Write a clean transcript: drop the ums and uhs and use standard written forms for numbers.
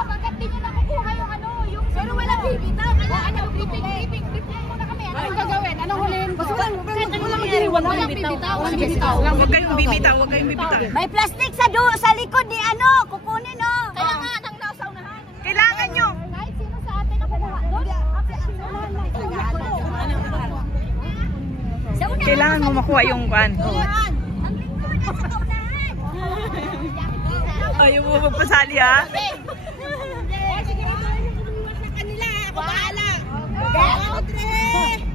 Agad din nyo nakukuha yung ano, yung... Pero walang bibitaw. Kailangan nyo, griping muna kami. Anong gagawin? Anong huliin ko? Walang bibitaw. Huwag kayong bibitaw, huwag kayong bibitaw. May plastic sa likod ni ano, kukunin o. Kaya nga, nang nasa unahan. Kailangan nyo. Kahit sino sa atin ang kumuha doon. Kailangan mo makuha yung kwan. Ayaw mo magpasali ha? Sige, ito yung kumuha sa kanila. Ako bahala. 2, 3.